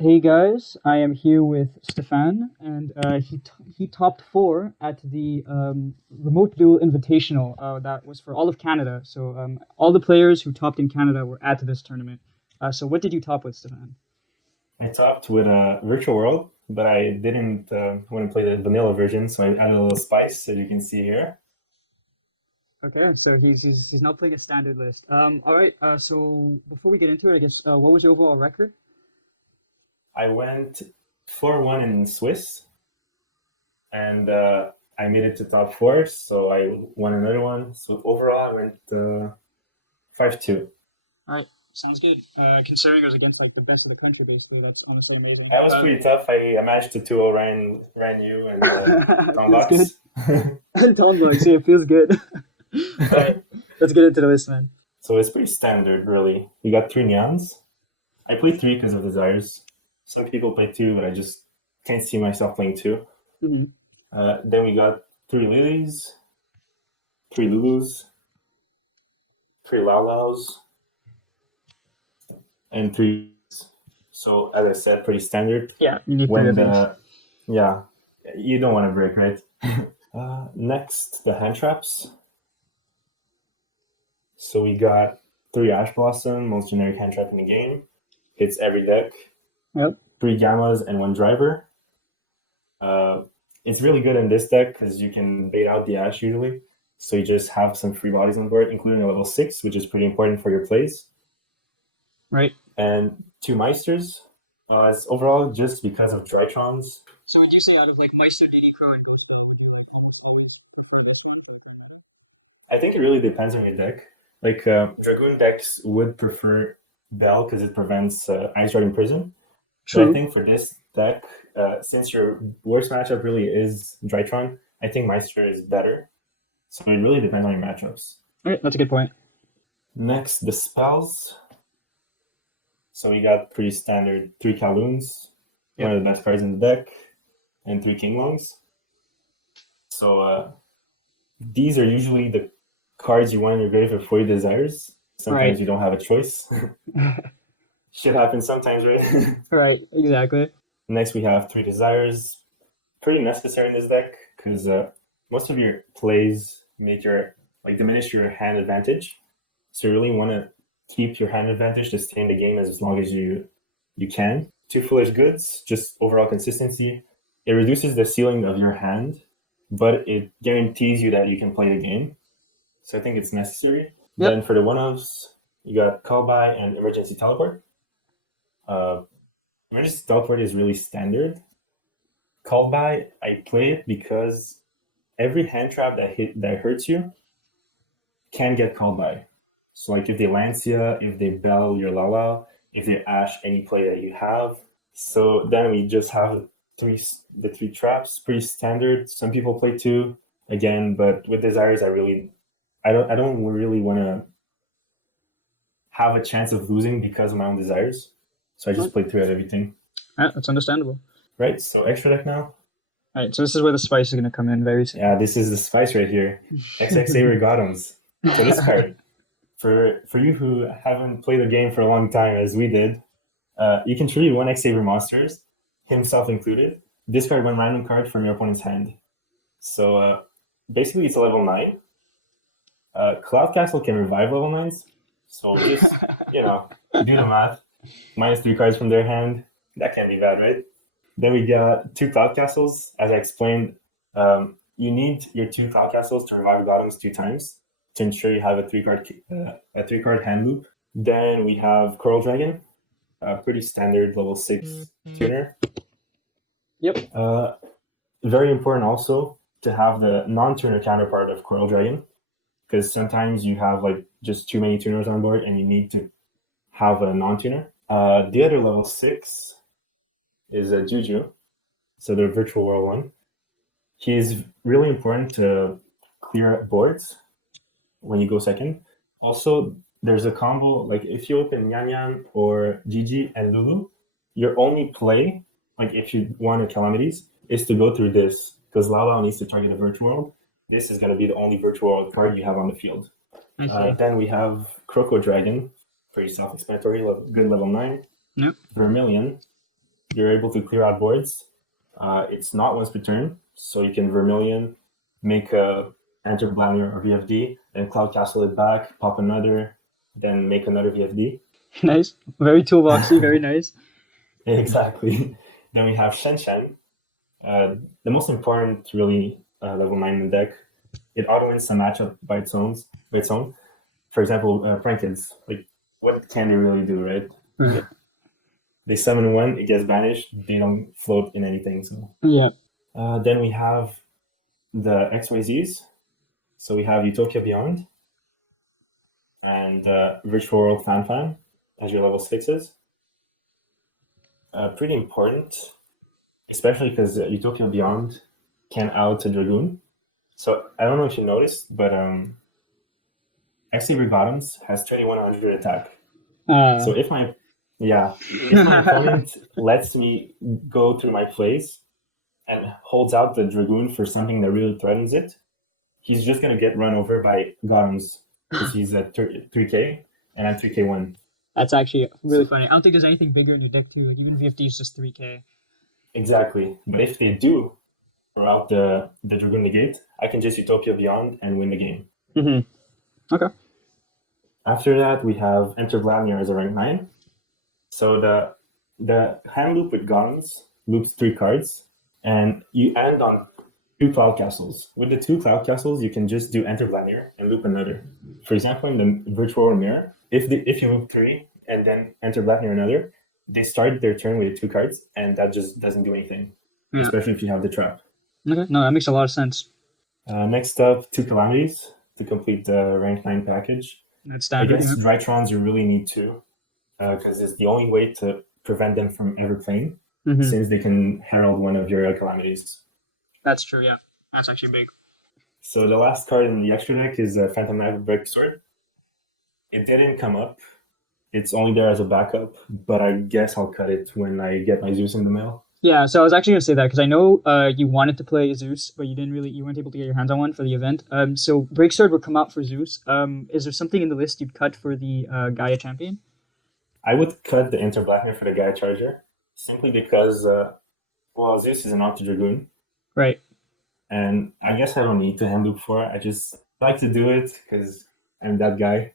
Hey guys, I am here with Stefan, and he topped four at the Remote Duel Invitational. That was for all of Canada. So all the players who topped in Canada were at this tournament. So what did you top with, Stefan? I topped with a virtual world, but I didn't want to play the vanilla version, so I added a little spice, as you can see here. Okay, so he's not playing a standard list. All right. So before we get into it, I guess what was your overall record? I went 4-1 in Swiss, and I made it to top four, so I won another one. So overall, I went 5-2. All right, sounds good. Considering it was against like the best of the country, basically, that's honestly amazing. That was pretty tough. I managed to 2-0 Ryan you and Feels good. Tombox. Tombox, yeah, it feels good. All right, let's get into the list, man. So it's pretty standard, really. We got three neons. I played three because of desires. Some people play two, but I just can't see myself playing two. Mhm. Then we got three lilies, three lulus, three laulaus, and three. So as I said, pretty standard. Yeah, you need three When of these. yeah, you don't want to break, right? Next, the hand traps. So we got three Ash Blossom, most generic hand trap in the game. Hits every deck. Yep. Three Gammas and one Driver. Uh, it's really good in this deck because you can bait out the Ash usually. So you just have some free bodies on board, including a level 6, which is pretty important for your plays. Right. And two Meisters. It's overall just because of Drytrons. So would you say out of like Meister DD I think it really depends on your deck. Like Dragoon decks would prefer Bell because it prevents Ice Dragon Prison. But I True. think for this deck, since your worst matchup really is Drytron, I think Meister is better. So it really depends on your matchups. All right, that's a good point. Next, the spells. So we got pretty standard three Kowloons, one Yep. of the best cards in the deck, and three Kinglongs. So these are usually the cards you want in your grave before your desires. Sometimes Right. you don't have a choice. Shit happens sometimes, right? Right. Exactly. Next, we have three desires. Pretty necessary in this deck because most of your plays make your diminish your hand advantage. So you really want to keep your hand advantage to stay in the game as long as you can. Two foolish goods, just overall consistency. It reduces the ceiling of your hand, but it guarantees you that you can play the game. So I think it's necessary. Yep. Then for the one-offs, you got call by and emergency teleport. Uh, emergency teleport is really standard. Call by, I play it because every hand trap that hurts you can get called by. So like if they Lancia, if they Bell your Lala, if they Ash any play that you have. So then we just have the three traps, pretty standard. Some people play two again, but with desires I don't really want to have a chance of losing because of my own desires. So I All just play three out of everything. right, that's understandable. Right? So extra deck now. All right, so this is where the spice is going to come in very soon. Yeah, this is the spice right here. XX-Saber Gottoms. So this card, for you who haven't played the game for a long time as we did, you can tribute one X-Saber monsters, himself included. Discard one random card from your opponent's hand. So basically it's a level 9. Cloud Castle can revive level 9s. So just, do the math. Minus 3 cards from their hand. That can't be bad, right? Then we got two Cloud Castles. As I explained, you need your two Cloud Castles to revive Bottoms 2 times to ensure you have a 3-card hand loop. Then we have Coral Dragon, a pretty standard level 6 tuner. Yep. Very important also to have the non-tuner counterpart of Coral Dragon, because sometimes you have just too many tuners on board and you need to have a non-tuner. The other level 6 is a Juju, so the virtual world one. He is really important to clear boards when you go second. Also, there's a combo, like if you open Yan Yan or Gigi and Lulu, your only play, like if you want a Calamities, is to go through this, because Lala needs to target a virtual world. This is going to be the only virtual world card you have on the field. I see. Then we have Croco Dragon, pretty self-explanatory, good level 9. Yep. Vermilion, you're able to clear out boards. It's not once per turn, so you can Vermilion, make a enter Blamir or VFD, then Cloud Castle it back, pop another, then make another VFD. Nice. Very toolboxy, very nice. Exactly. Then we have Shen Shen. The most important, really, level 9 in the deck. It auto-wins some matchup by its own. For example, Prank Kids. Like, what can they really do, right? Right. They summon one, it gets banished. They don't float in anything. So Yeah. then we have the XYZs. So we have Utopia Beyond and Virtual World Fan as your level 6s. Pretty important, especially because Utopia Beyond can out a Dragoon. So I don't know if you noticed, but X-Saber Gottoms has 2100 attack. So if my opponent lets me go through my plays and holds out the Dragoon for something that really threatens it, he's just going to get run over by Gottoms because he's at 3k and I'm 3k1. That's actually really funny. I don't think there's anything bigger in your deck too. Like even VFD is just 3k. Exactly. But if they do throw out the Dragoon negate, I can just Utopia Beyond and win the game. Mm-hmm. Okay. After that, we have Enter Vladimir as a rank 9. So the Handloop with Guns loops 3 cards, and you end on 2 Cloud Castles. With the 2 Cloud Castles, you can just do Enter Vladimir and loop another. For example, in the Virtual Mirror, if you loop 3 and then Enter Vladimir another, they start their turn with 2 cards, and that just doesn't do anything, especially if you have the trap. Okay, no, that makes a lot of sense. Next up, 2 Calamities to complete the rank 9 package. That's standard. Against Drytrons, you really need 2, because it's the only way to prevent them from ever playing, since they can herald one of your Calamities. That's true, yeah. That's actually big. So the last card in the extra deck is Phantom Knife Breaksword. It didn't come up. It's only there as a backup, but I guess I'll cut it when I get my Zeus in the mail. Yeah, so I was actually going to say that because I know you wanted to play Zeus, but you weren't able to get your hands on one for the event. So Breaksword would come out for Zeus. Is there something in the list you'd cut for the Gaia champion? I would cut the Enter Blackner for the Gaia Charger, simply because, Zeus is an Octa Dragoon. Right. And I guess I don't need to Handloop for it. I just like to do it because I'm that guy.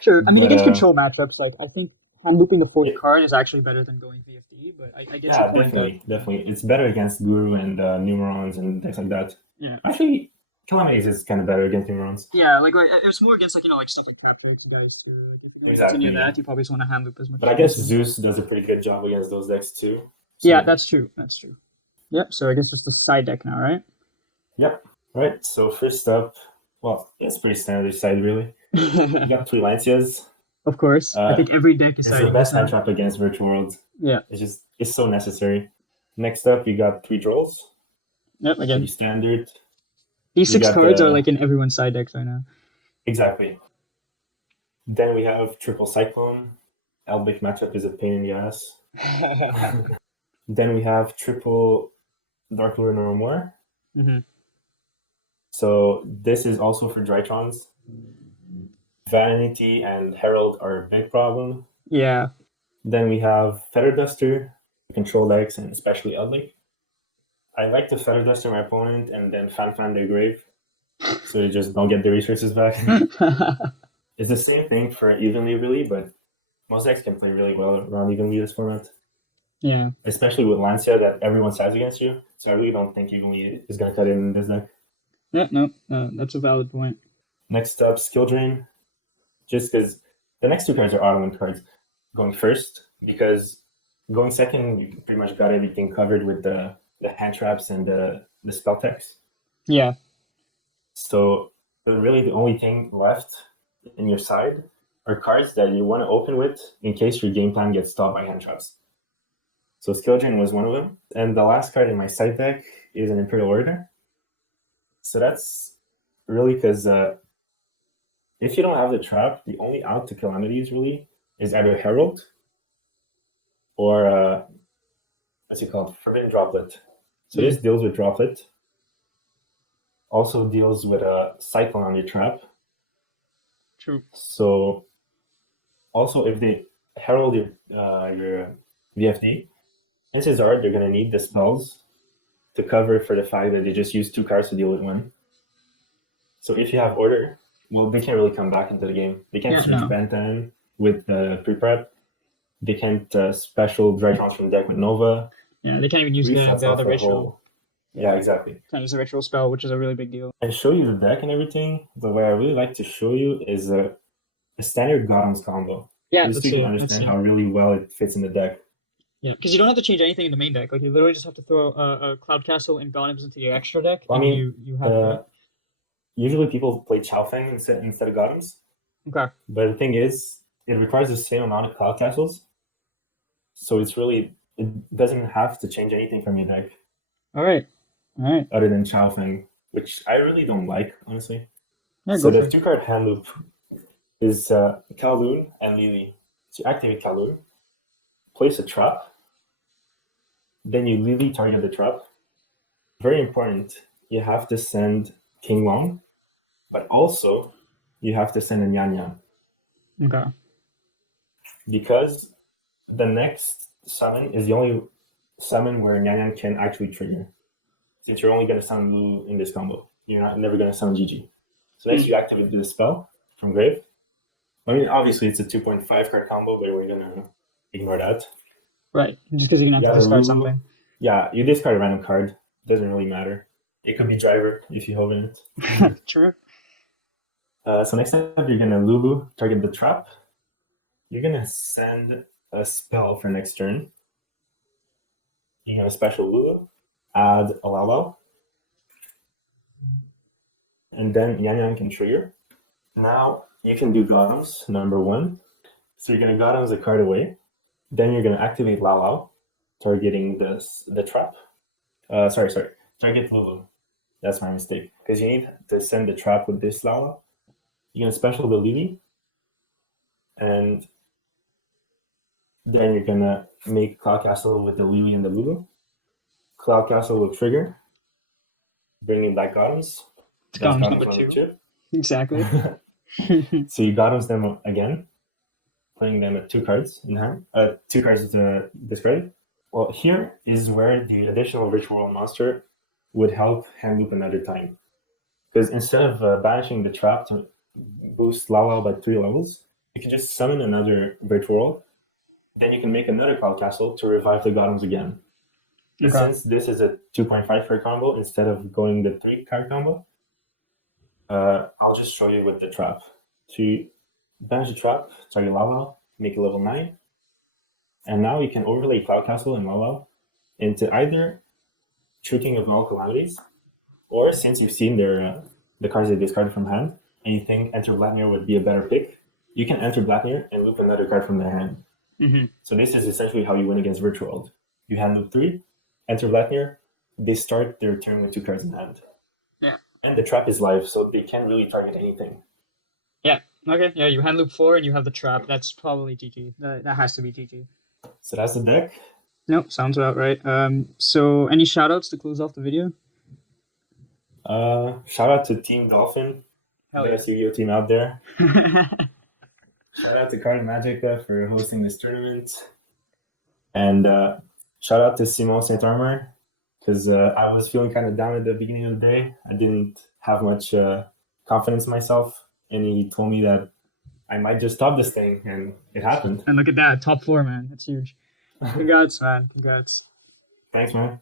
Sure. I mean, against control matchups, like I think Handlooping the 4th card is actually better than going VFD, but I get your point. Definitely. It's better against Guru and Numerons and things like that. Yeah. Actually, Calamities is kind of better against Numerons. Yeah, like it's more against like stuff like Capture guys. Exactly. That you probably just want to Handloop as much. But I guess Zeus does a pretty good job against those decks too. So. Yeah, that's true. Yep. So I guess it's the side deck now, right? Yep. Right. So first up, it's pretty standard side really. You got 3 Lancias. Of course. I think every deck is the best hand trap against Virtual World. Yeah. It's so necessary. Next up, you got 3 Drolls. Yep, again. Pretty standard. These 6 cards are like in everyone's side decks right now. Exactly. Then we have triple Cyclone. Elbic matchup is a pain in the ass. Then we have triple Dark Lord No More. So this is also for Drytrons. Vanity and Herald are a big problem. Yeah. Then we have Feather Duster, control decks, and especially Elbic. I like to Feather Duster my opponent and then Fan their grave, so you just don't get the resources back. It's the same thing for Evenly, really, but most decks can play really well around Evenly this format. Yeah. Especially with Lancia that everyone sides against you, so I really don't think Evenly is going to cut in this deck. Yeah, no, that's a valid point. Next up, Skill Drain. Just because the next 2 cards are auto-win cards. Going first, because going second, you pretty much got everything covered with the hand traps and the spell text. Yeah. So really the only thing left in your side are cards that you want to open with in case your game plan gets stopped by hand traps. So Skill Drain was one of them. And the last card in my side deck is an Imperial Order. So that's really because if you don't have the trap, the only out to Calamities really is either Herald or what's it called? Forbidden Droplet. So this deals with Droplet. Also deals with a Cyclone on your trap. True. So also if they Herald your VFD, chances are they're going to need the spells to cover for the fact that they just use 2 cards to deal with 1. So if you have order, well, they can't really come back into the game. They can't switch Bantan with pre-prep. They can't special Drytron from deck with Nova. Yeah, they can't even use the ritual. Yeah, exactly. Can't use the ritual spell, which is a really big deal. And show you the deck and everything. The way I really like to show you is a standard Gottoms combo. Yeah, just so you can understand how really well it fits in the deck. Yeah, because you don't have to change anything in the main deck. Like, you literally just have to throw a Cloud Castle and Gottoms into your extra deck. Well, I mean, you have usually people play Chaofeng instead of Gottoms. Okay. But the thing is, it requires the same amount of Cloud Castles. So it doesn't have to change anything from your deck. All right. Other than Chaofeng, which I really don't like, honestly. Yeah, so the 2-card Handloop is Kowloon and Lily. So you activate Kowloon, place a trap, then you Lily target the trap. Very important, you have to send King Long, but also you have to send a Nyan Nyan. Okay. Because the next summon is the only summon where Nyan Nyan can actually trigger. Since you're only going to summon Lulu in this combo, you're never going to summon GG. So next you activate the spell from Grave. I mean, obviously it's a 2.5 card combo, but we're going to ignore that. Right, just because you're going to have to discard something. Yeah, you discard a random card. Doesn't really matter. It could be Driver if you hold it. True. So next up, you're going to Lulu, target the trap. You're going to send a spell for next turn. You have a special Lulu, add a Lalo, and then Nyan Nyan can trigger. Now you can do Gottoms, number 1. So you're going to Gottoms a card away. Then you're going to activate Lalo, targeting the trap. Target Lulu. That's my mistake. Because you need to send the trap with this Lalo. You're going to special the Lily. And then you're going to make Cloud Castle with the Lily and the Lulu. Cloud Castle will trigger. Bringing back Gottoms. That's Gottoms number 2. Exactly. So you Gottoms them again. Playing them at 2 cards in hand. 2 cards discarded. Well, here is where the additional Ritual Monster would help Handloop another time. Because instead of banishing the trap to boost Lala by 3 levels, you can just summon another Ritual. Then you can make another Cloud Castle to revive the Gottoms again. Okay. Since this is a 2.5 card combo, instead of going the 3 card combo, I'll just show you with the trap. So you banish the trap, target Lala, make it level 9. And now you can overlay Cloud Castle and Lala into either Shooting of All Calamities, or since you've seen the cards they discarded from hand, and you think Enter Vladimir would be a better pick, you can enter Vladimir and loop another card from their hand. Mm-hmm. So this is essentially how you win against Virtual. You hand loop 3, enter Vladimir, they start their turn with 2 cards in hand. Yeah. And the trap is live, so they can't really target anything. Yeah. Okay. Yeah, you hand loop 4 and you have the trap. That's probably GG. That has to be GG. So that's the deck. Nope, sounds about right. So any shoutouts to close off the video? Shout out to Team Dolphin. Hell Best Yu-Gi-Oh team out there. Shout out to Card Magica for hosting this tournament. And shout out to Simon Saint Armor, because I was feeling kind of down at the beginning of the day. I didn't have much confidence in myself, and he told me that I might just top this thing, and it happened. And look at that, top 4, man. That's huge. Congrats, man. Congrats. Thanks, man.